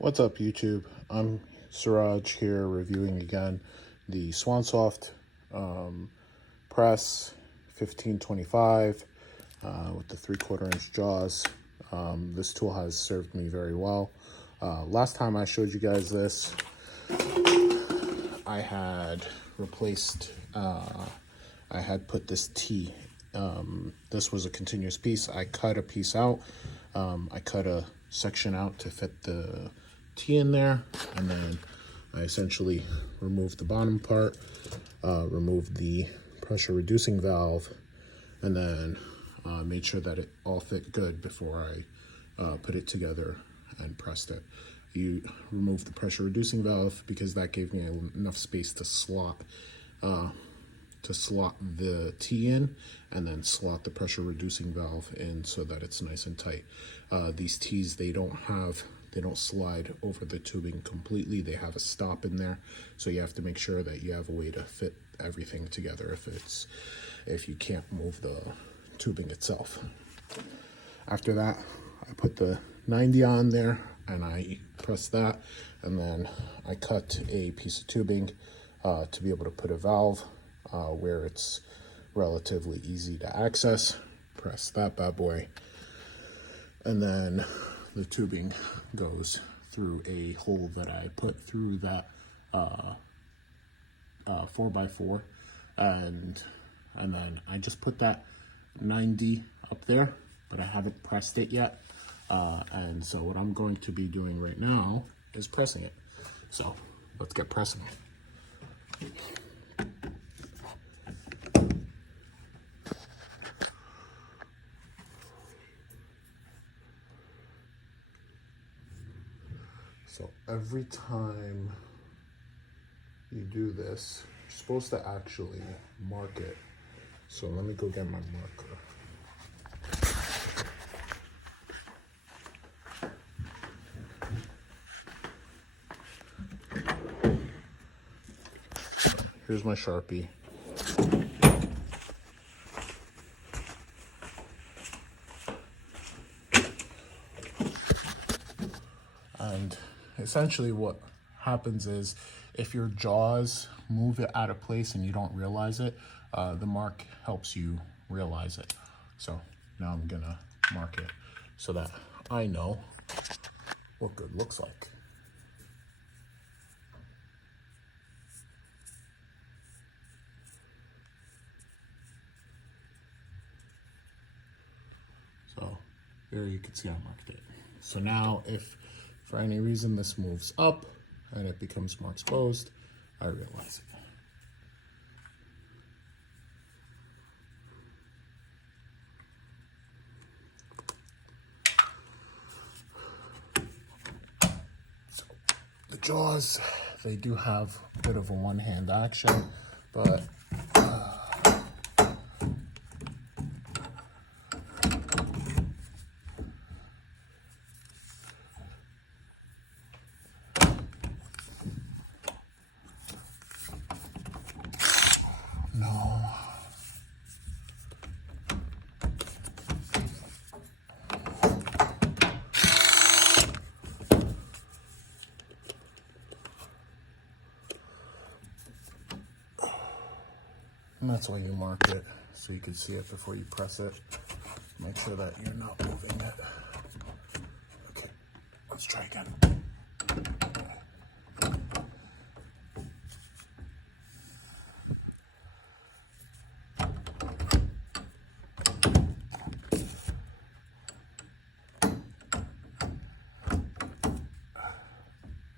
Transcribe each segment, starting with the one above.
What's up, YouTube? I'm Siraj here reviewing again the Swansoft press 1525 with the 3/4 inch jaws. This tool has served me very well. Last time I showed you guys this, I had replaced, I had put this T. This was a continuous piece. I cut a piece out. I cut a section out to fit the T in there, and then I essentially removed the bottom part, removed the pressure reducing valve, and then made sure that it all fit good before I put it together and pressed it. You remove the pressure reducing valve because that gave me enough space to slot the T in, and then slot the pressure reducing valve in so that it's nice and tight. These T's, they don't slide over the tubing completely. They have a stop in there, so you have to make sure that you have a way to fit everything together if you can't move the tubing itself. After that, I put the 90 on there and I pressed that, and then I cut a piece of tubing to be able to put a valve where it's relatively easy to access. Press that bad boy, and then the tubing goes through a hole that I put through that 4x4, and then I just put that 90 up there, but I haven't pressed it yet. And so what I'm going to be doing right now is pressing it. So let's get pressing it. So every time you do this, you're supposed to actually mark it. So let me go get my marker. Here's my Sharpie. And essentially what happens is, if your jaws move it out of place and you don't realize it, the mark helps you realize it. So now I'm gonna mark it so that I know what good looks like. So there you can see I marked it. So now if for any reason this moves up and it becomes more exposed, I realize it. So the jaws, they do have a bit of a one-hand action, but no. And that's why you mark it, so you can see it before you press it. Make sure that you're not moving it. Okay, let's try again.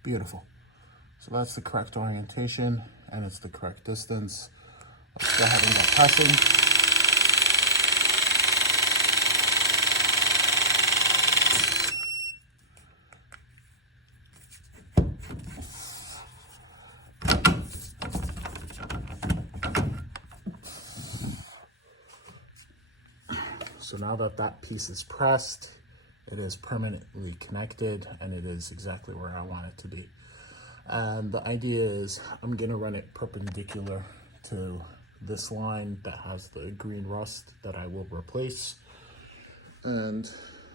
Beautiful. So that's the correct orientation and it's the correct distance. Let's go ahead and get pressing. So now that that piece is pressed, it is permanently connected and it is exactly where I want it to be. And the idea is I'm gonna run it perpendicular to this line that has the green rust that I will replace. And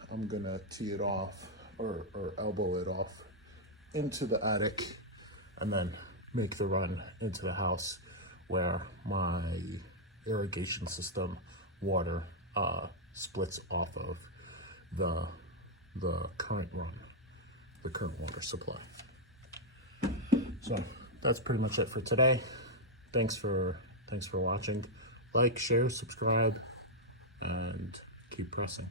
I'm gonna tee it off or elbow it off into the attic and then make the run into the house where my irrigation system water splits off of the current run, the current water supply. So that's pretty much it for today. Thanks for watching. Like, share, subscribe, and keep pressing.